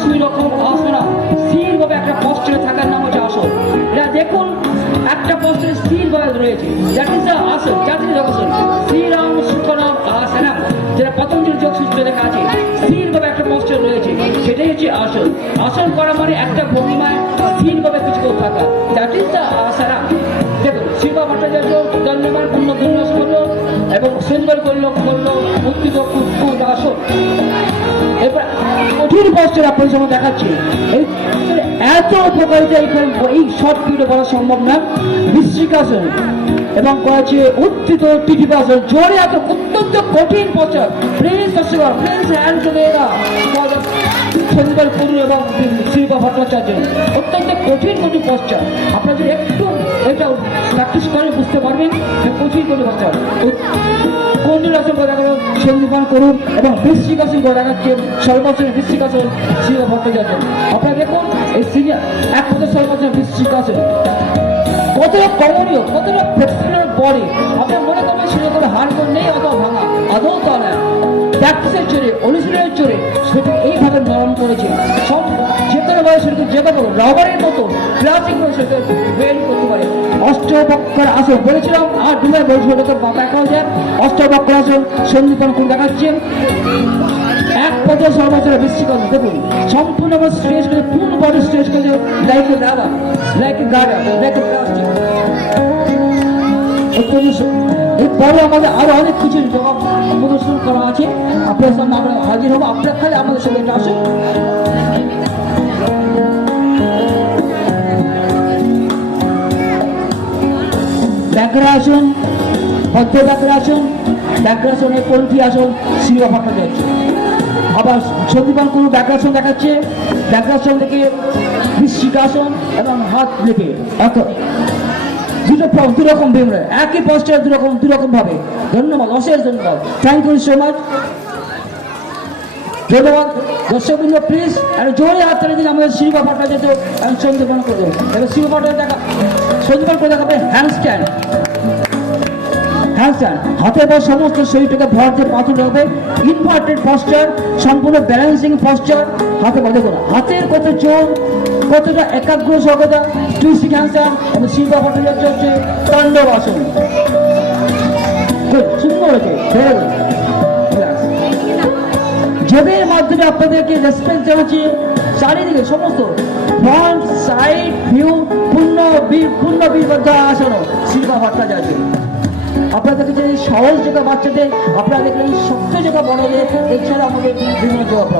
সুরকম আসনা স্থিরভাবে একটা পশ্চারে থাকার নাম হচ্ছে আসন। এটা দেখুন একটা পশ্চারে স্থিরভাবে রয়েছে, দ্যাট ইজ দ্য আসন, জাতীয় যোগাসন। শ্রীরাম সুখরাম আসনা, যেটা পতঞ্জলি যোগ সূত্রে লেখা আছে, স্থিরভাবে একটা পশ্চার রয়েছে, সেটাই হচ্ছে আসন। আসন করা মানে একটা ভঙ্গিমায় স্থিরভাবে কিছু থাকা, দ্যাট ইজ দ্য আসনা। দেখুন শিবা ভট্টাচার্য দণ্ডমান পূর্ণ বিন্যাস করলো এবং সুন্দর করলো উত্থিত কুৎকুট আসন। এরপর কঠিন পশ্চার আপনার সামনে দেখাচ্ছি। এই এত উপকারিতা এই শর্ট পিরিয়ডে বলা সম্ভব না। বৃশ্চিকাসন এবং করেছে উত্থিত টিটিবাসন, জোরে এত অত্যন্ত কঠিন পশ্চার। প্লিজ দর্শক, please hand together for the সুন্দর করুন এবং শিবা ভট্টাচার্য। অত্যন্ত কঠিন পশ্চার। আপনারা যদি একটু এটা প্র্যাকটিস করে বুঝতে পারবেন কঠিন পশ্চার। কন্ডুলাসন করে দেখাবেন সন্দীপান করুন এবং বৃশ্চিকাসন করে দেখাচ্ছে সর্বাসন বৃশ্চিকাসন শিবা ভট্টাচার্য। আপনারা দেখুন এই সিনিয়র এক কথা সর্বাসন বৃশ্চিকাসন কতটা করণীয়, কতটা ফ্লেক্সিবল বডি। আপনার মনে করবেন সেরকম হাড় নেই অথবা ভাঙা, আদৌ তা না। প্র্যাকটিসের জোরে, অনুশীলনের জোরে সেটাকে এইভাবে নরম করেছে। সব যে কোনো ভাবে সেটাকে যে কোনো রাবারের মতো প্লাস্টিক করে সেটাকে বেন্ড করতে পারে। অষ্টবক্র আসন বলেছিলাম, আর দুবার বলছি ওটাকে দেখা যায়। অষ্টবক্র আসন সন্দীপন করে দেখাচ্ছেন এক পথে সর্বাচরে বৃশ্চিকাসন। দেখুন সম্পূর্ণ আমার স্ট্রেচ করে, ফুল বডি স্ট্রেচ করে, like a rubber, like a garter, like a plastic. এরপরে আমাদের আরো অনেক কিছু জবাব প্রদর্শন করা আছে, আপনার সামনে আমরা হাজির হবো। আপনার খালি আমাদের সঙ্গে এটা আসুন। ব্যাঘ্রাসন, বদ্ধ ব্যাঘ্রাসন, ব্যাঘ্রাসনের কণ্ঠী আসন শিবা ভট্টাচার্য। আবার সন্দীপান করুন ব্যাঘ্রাসন দেখাচ্ছে, ব্যাঘ্রাসন থেকে বৃশ্চিকাসন এবং হাত লেগে দুরকম ভেবে একই পশ্চার দুরকম ভাবে। ধন্যবাদ, অশেষ ধন্যবাদ, থ্যাংক ইউ সো মাচ। ধন্যবাদ দর্শকবৃন্দ, প্লিজ আর জোরে হাত তালি দিন আমাদের শিবা ভট্টাচার্য এবং সন্দীপান করবেন। এবার শিবা ভট্টাচার্য সন্দীপান করে দেখাবে হ্যান্ডস্ট্যান্ড। হ্যান্ডস্ট্যান্ড হাতের পর সমস্ত শরীরটাকে ভর দিয়ে পাথর রাখবে, ইনভার্টেড পশ্চার, সম্পূর্ণ ব্যালেন্সিং পশ্চার। হাতে পা দেখুন হাতের কত জোর, কতটা একাগ্র সহকতা। টুইস্টিং হ্যান্ডস্ট্যান্ড এবং শিবা ভট্টাচার্য হচ্ছে তাণ্ডব আসন। সুন্দর হয়েছে, যোগের মাধ্যমে আপনাদেরকে রেসপেক্ট জানাচ্ছি। চারিদিকে সমস্ত ফ্রন্ট সাইড ভিউ পূর্ণ বীরভদ্র আসন শিবা ভট্টাচার্য। আপনাদেরকে যে সহজ জায়গা বাচ্চাদের, আপনারা দেখলেন শক্ত জায়গা বড়দের, এছাড়া আমাদের বিভিন্ন জবাব।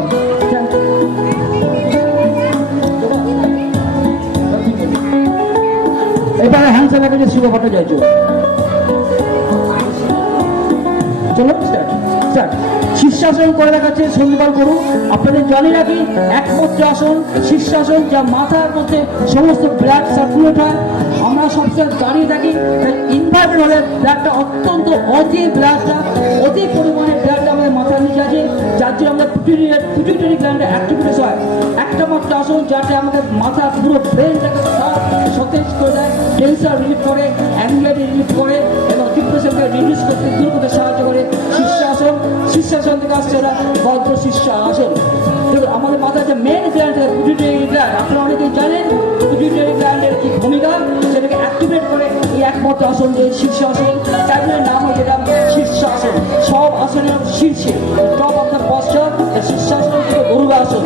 এবারে হ্যান্ডসাম একটা শিবা ভট্টাচার্য। চলো স্টার্ট। শীর্ষাসন করে দেখাচ্ছে সন্দীপান করুন। আপনাদের জানি রাখি একমাত্র আসন শীর্ষাসন, যা মাথার মধ্যে সমস্ত ব্লাড সার্কুলেট হয়। আমরা সবসময় দাঁড়িয়ে থাকি, ইনভার্টেড হলে ব্লাডটা অত্যন্ত অতি পরিমাণে ব্লাডটা আমাদের মাথার নিচে আছে, যার জন্য আমাদের পিটুইটারি গ্ল্যান্ডে অ্যাক্টিভিটিস হয়। একটা মাত্র আসন যাতে আমাদের মাথা পুরো ব্রেনটাকে সতেজ করে দেয়, টেনশন রিলিফ করে, অ্যাংজাইটি রিলিফ করে এবং ডিপ্রেশনকে রিডিউস করতে দূর করতে সাহায্য করে। শীর্ষাসন থেকে আসছে ওরা বদ্ধ শীর্ষাসন। দেখুন আমাদের মাথায় যে মেন গ্ল্যান্ড, পিটুইটারি গ্ল্যান্ড, আপনারা অনেকেই জানেন পিটুইটারি গ্ল্যান্ডের কি ভূমিকা, সেটাকে অ্যাক্টিভেট করে এই একমাত্র আসন যে শীর্ষাসন। তাই জন্য নাম হচ্ছে এটা শীর্ষাসন। সব আসনের শীর্ষে টপ অফ দ্য পশ্চার। শীর্ষাসন থেকে গরুড় আসন,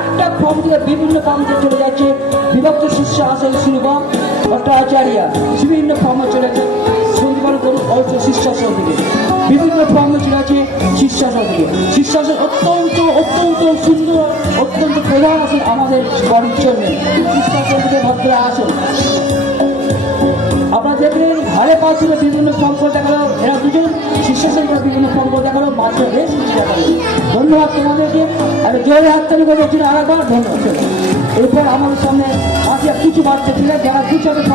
একটা ফর্ম থেকে বিভিন্ন ফর্মে চলে যাচ্ছে। বিভক্ত শীর্ষাসন শিবা ভট্টাচার্য বিভিন্ন ফর্মে চলে যাচ্ছে। সন্দীপান করুন অল্প শীর্ষাসন থেকে বিভিন্ন ফর্মে চলে আছে শীর্ষাসন থেকে। শীর্ষাসন অত্যন্ত সুন্দর, অত্যন্ত প্রধান আসন আমাদের বডির জন্য। শীর্ষাসন থেকে ভদ্র আসন আপনারা দেখলেন। ভালো পা ছিল বিভিন্ন ফর্ম করে দেখালো, এরা দুজন শীর্ষাসন করে বিভিন্ন ফর্ম করে দেখালো, মাত্র বেশ দেখালো। ধন্যবাদ তোমাদেরকে, আর জোরে হাততালি করে আরেকবার ধন্যবাদ। এরপর আমাদের সামনে কিছু বাচ্চা ছিল যারা কিছু